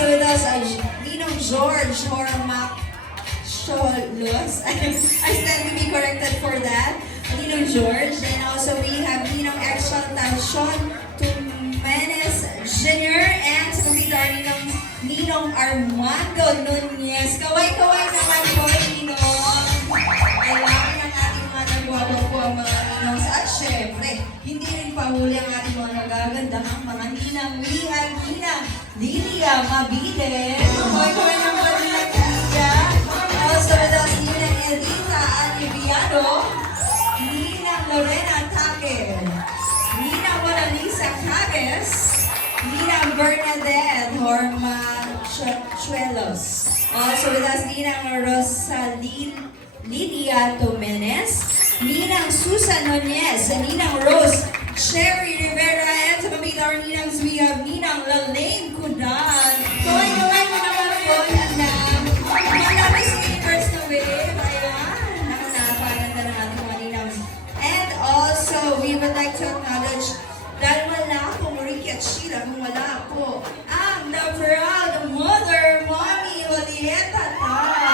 Also with us, Ninong George Hormac Cholos. I stand to be corrected for that. Ninong George. And also we have Ninong Exaltacion Tumenes Jr. And sa computer, Ninong Armando Nunez. Kaway-kaway naman po, Ninong. Kailangan ng ating mga nagwawa po ang mga Ninongs. At syempre, hindi rin pahuli ang ating mga nagagandahang mga Ninang. We have Ninang Lilia Mabide. Kaway-kaway naman Ninang Lilia. Also with us, Ninang Edita Aniviado. Ninang Lorena Taque. Ninang Monalisa Cagues. Ninang Bernadette Hormachuelos. Also with us, Ninang Rosalyn Lydia Tomenes, Ninang Susan Nunez, Ninang Rose Sherry Rivera, and sa pamilya Ninang we have Ninang Lalaine Kudan. Kaway-kaway mo naman po, Ninang. Malabis universe na wave. Ayan. Napakaganda ng ating mga Ninang. And also, we would like to acknowledge dahil wala pong Ricky at Sheila, kung wala po ang the proud mother, Mommy Julieta Tay.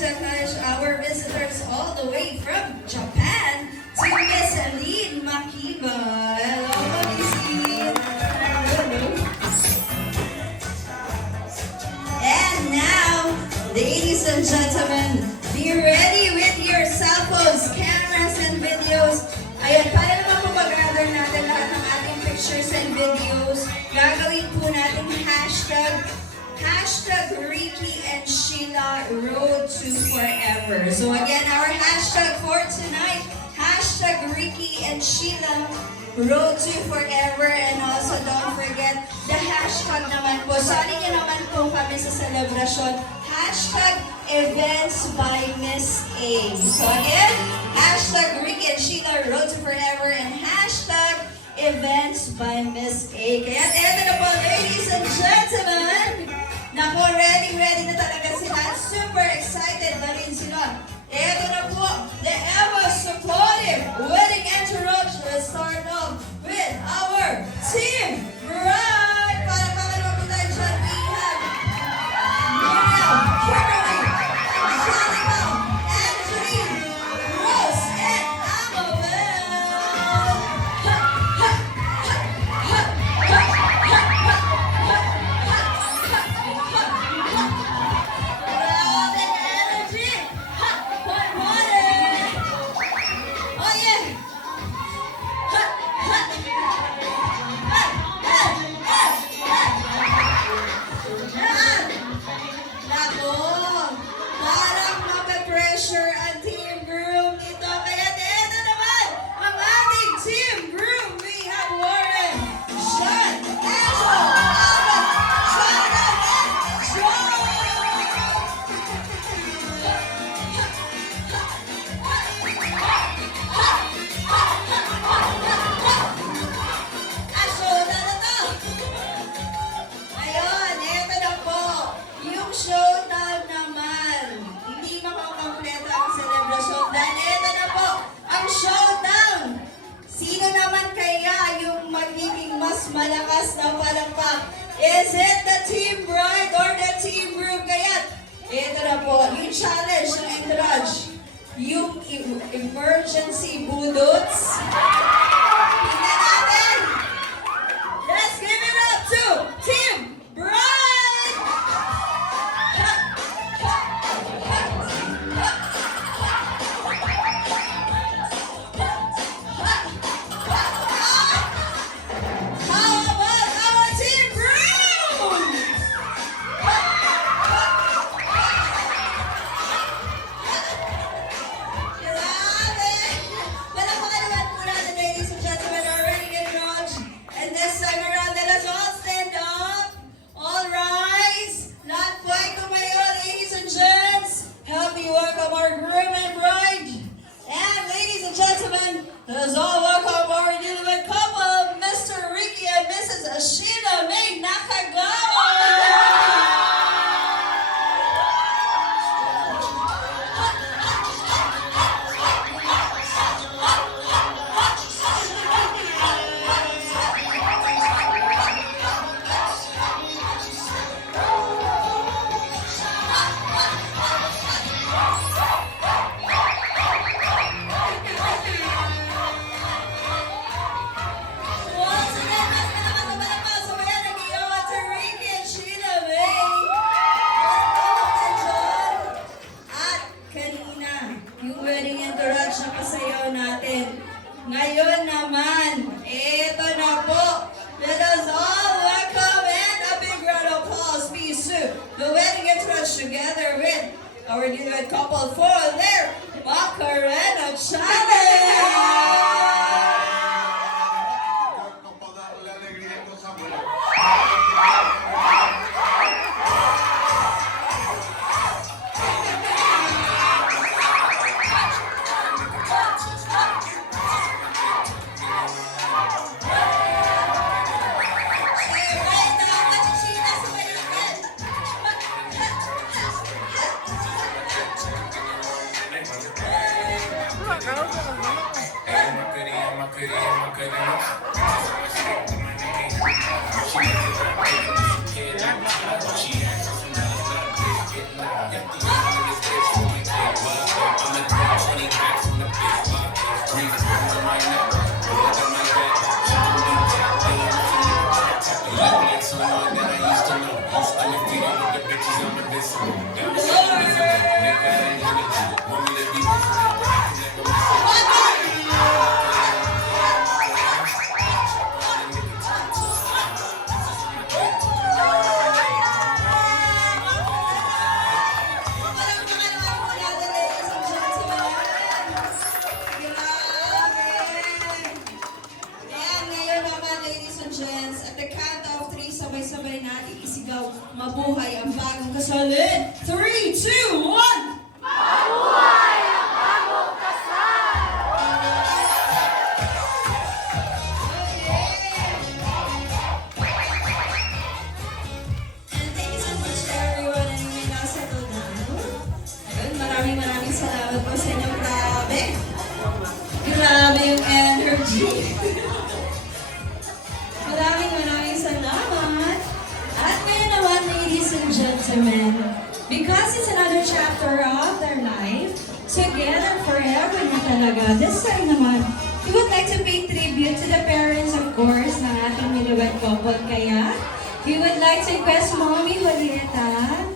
To acknowledge our visitors all the way from Japan to Miss Aline Makiba. Hello, Miss Aline. And now, ladies and gentlemen, be ready with your cell phones, cameras, and videos. Ayan, para naman po mag-gather natin lahat ng ating pictures and videos. Gagawin po natin hashtag Ricky and Sheila Road to Forever. So again, our hashtag for tonight, hashtag Ricky and Sheila Road to Forever. And also don't forget the hashtag naman po. Sali niyo naman po kami sa celebration. Hashtag Events by Miss A. So again, hashtag Ricky and Sheila Road to Forever and hashtag Events by Miss A. Kaya eto na po, ladies and gentlemen. Nako, ready na talaga sila. Super excited na rin sila. Ito na po, the ever-supportive wedding entourage. Let's start off with our Team Bride. Para pangalawa po tayo dyan, we have Muriel, Kimberly, Angelica, Angeline, Rose, and Amabel. Malakas na palakpak. Is it the Team Bride or the Team Groom? Kaya, ito na po, yung challenge ng entourage, yung emergency bullets. Tingnan natin. Let's give it up to Team Bride! Let's all welcome our newlywed couple, Mr. Ricky and Mrs. Sheila May Nakagawa! encourage na pasayaw natin. Ngayon naman, eto na po. Let us all welcome and a big round of applause, please, to the wedding entourage together with our newlywed couple for their Macarena Challenge! At the count of 3, sabay-sabay natin isigaw, mabuhay ang bagong kasalin. 3, 2, 1! Mabuhay ang bagong kasal! And thank you so much everyone and may nasettle na. Ayun, maraming salamat po sa inyo. Grabe! Grabe yung energy! Maraming salamat. At ngayon naman, ladies and gentlemen, because it's another chapter of their life, together forever na talaga. This time naman, we would like to pay tribute to the parents, of course, ng ating newlywed couple. Kaya, we would like to request Mommy Julieta